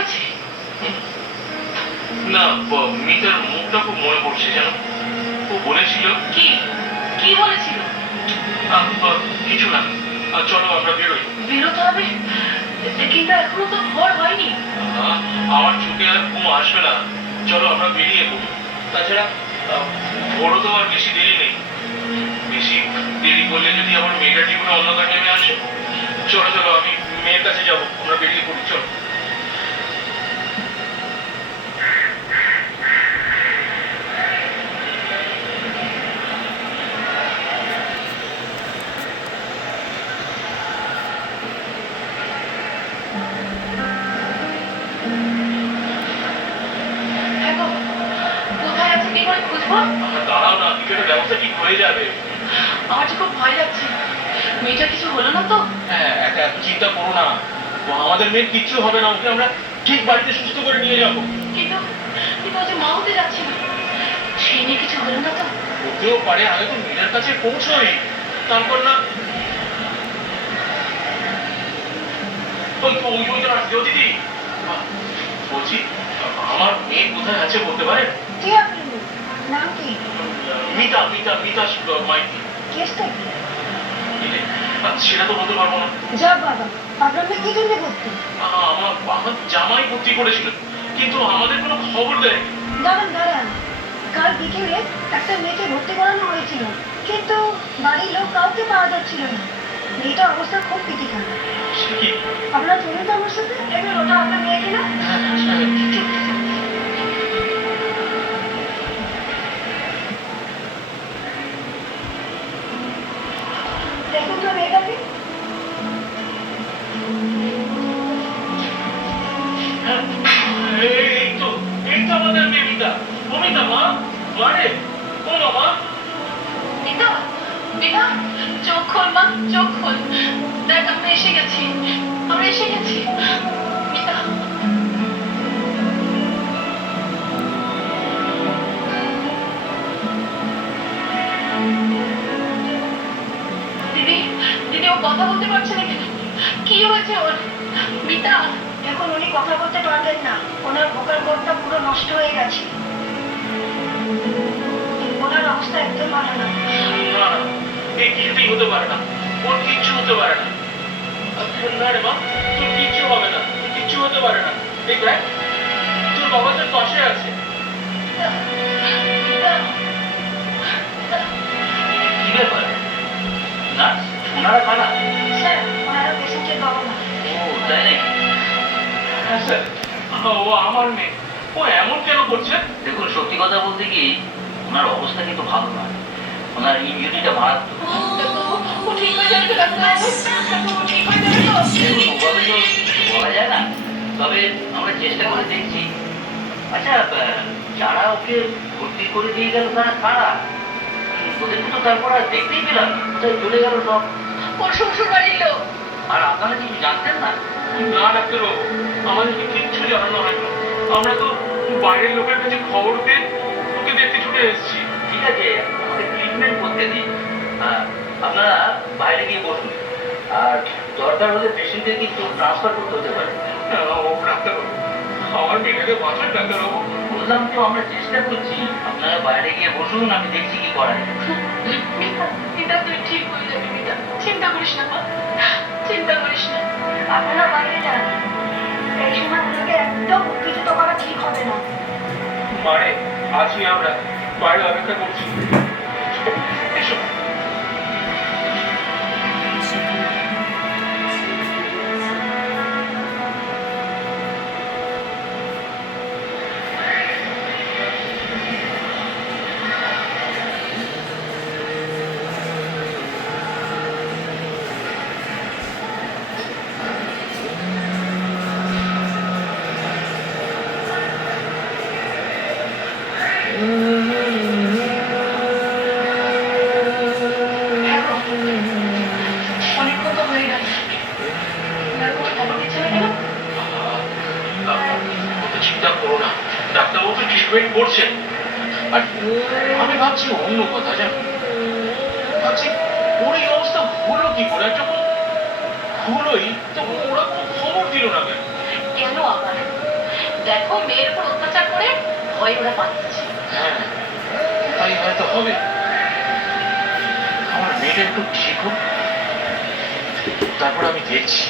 হয়েছে? না, মিতার মুখটা খুব মনে পড়ছে যেন। ও বলেছিল কি কি বলেছিল? কিছু না, চলো আমরা বেরোই। বেরোতে হবে? কিন্তু এখনো তো ভোর হয়নি। আমার চোখে আর ঘুম আসবে না, চলো আমরা বেরিয়ে পড়ি। তাছাড়া ভোরও তো আর বেশি দেরি নেই। বেশি দেরি করলে যদি আমার মেয়েটার জীবনে অন্ধকার নেমে আসে। চলো চলো, আমি মেয়ের কাছে যাবো, আমরা বেরিয়ে পড়ি, চলো। কোথায় আছে কি করে খুঁজবো? দাঁড়াও না, কিছু একটা ব্যবস্থা ঠিক হয়ে যাবে। আমার যে খুব ভয় লাগছে। মেয়েটা কিছু হলো না তো? হ্যাঁ, এত চিন্তা করো না, আমাদের মেয়ের কিচ্ছু হবে না, ওকে আমরা ঠিক বাড়িতে সুস্থ করে নিয়ে যাবো। কিন্তু কিন্তু ও যে মা হতে যাচ্ছে না, সেই নিয়ে কিছু হলো না তো? হতেও পারে, আগে তো মেয়ের কাছে পৌঁছোই, তারপর না। দিদি বলছি, আমার মেয়ে কোথায় আছে বলতে পারেন? কে আপনি? নাম কি? মিতা মিতা মিতা মাইতি। কেসটা কি? সেটা তো বলতে পারবো না। যা বাবা, আপনার মেয়ে কি জন্য ভর্তি? আমার জামাই ভর্তি করেছিল, কিন্তু আমাদের কোনো খবর দেয়। দাঁড়ান দাঁড়ান, কাল বিকেলে একটা মেয়েকে ভর্তি করানো হয়েছিল, কিন্তু বাড়ির লোক কাউকে পাওয়া যাচ্ছিল না। মেয়েটার অবস্থা খুব ক্রিটিক্যাল। আপনারা চলুন তো আমার সাথে, এবার ওটা আপনার মেয়ে কিনা। দেখুন তো মেয়েটাকে। এই তো আমাদের মেয়ে মিতা। ও মিতা, মা মারে, ও বাবা। মিতা, মিতা, চোখ খোল মা, চোখ খোল। দেখ, আমরা এসে গেছি, আমরা এসে গেছি। মিতা, দিদি, দিদি ও কথা বলতে পারছে না কেন? কি হয়েছে ওর? মিতা, এখন উনি কথা বলতে পারবেন না, ওনার ভোকাল কোডটা পুরো নষ্ট হয়ে গেছে। ওনার অবস্থা একদম ভালো না। না, এই কিছুতেই হতে পারে না, ওর কিচ্ছু হতে পারে না। না রে মা, তোর কিচ্ছু হবে না, কিচ্ছু হতে পারে না। এই দেখ, তোর বাবা তোর পাশে আছে। কি ব্যাপার? না, ওনারা কারা? স্যার, ওনারা পেশেন্টের বাবা মা। ও তাই নাকি? হ্যাঁ স্যার, ও আমার মেয়ে, ও এমন কেন করছে? দেখুন, সত্যি কথা বলতে কি, ওনার অবস্থা কিন্তু ভালো নয়, ওনার ইমিউনিটিটা মারাত্মক। ও ঠিক হয়ে যাবে তো ডাক্তার? ও ঠিক হয়ে যাবে তো? দেখুন, ওভাবে তো বলা যায় না, তবে আমরা চেষ্টা করে দেখছি। আচ্ছা, যারা ওকে ভর্তি করে দিয়ে গেল তারা কারা? ওদেরকে তো তারপর আর দেখতেই পেলাম না, কোথায় চলে গেল সব। ওর শ্বশুর বাড়ির লোক। আর আপনারা কিছু জানতেন না? না ডাক্তারবাবু, আমাদেরকে কিচ্ছু জানানো হয়নি। আমরা তো বাইরের লোকের কাছে খবর পেয়ে ওকে দেখতে ছুটে এসেছি। ঠিক আছে, আমাকে ট্রিটমেন্ট করতে দিন। আপনারা বাইরে গিয়ে বসুন, আর দরকার হলে পেশেন্টদের কিন্তু ট্রান্সফার করতে হতে পারে। ও ডাক্তারবাবু, আমার মেয়েটাকে বাঁচান ডাক্তারবাবু। বললাম তো, আমরা চেষ্টা করছি। আপনারা বাইরে গিয়ে বসুন, আমি দেখছি কি করা যায়। মিতা, মিতা, তুই ঠিক হয়ে যাবি মিতা, চিন্তা করিস না মা, চিন্তা করিস না। আপনারা বাইরে যান, এই সময় ওনাকে একদম উত্তেজিত করা ঠিক হবে না। মানে আছি আমরা, বাইরে অপেক্ষা করছি। এসো। অনেকক্ষণ তো হয়ে গেল। খবর দিচ্ছে না কেন? অত চিন্তা করো না, ডাক্তারবাবু তো ট্রিটমেন্ট করছেন। আর আমি ভাবছি অন্য কথা, জানো, ভাবছি ওর এই অবস্থা হলো কি করে? যখন হলোই তখন ওরা কোনো খবর দিল না কেন? কেন আবার? দেখো মেয়ের উপর অত্যাচার করে ভয় ওরা পাচ্ছে। হ্যাঁ, তাই হয়তো হবে। আমার মেয়েটা একটু ঠিক হোক, তারপর আমি দেখছি।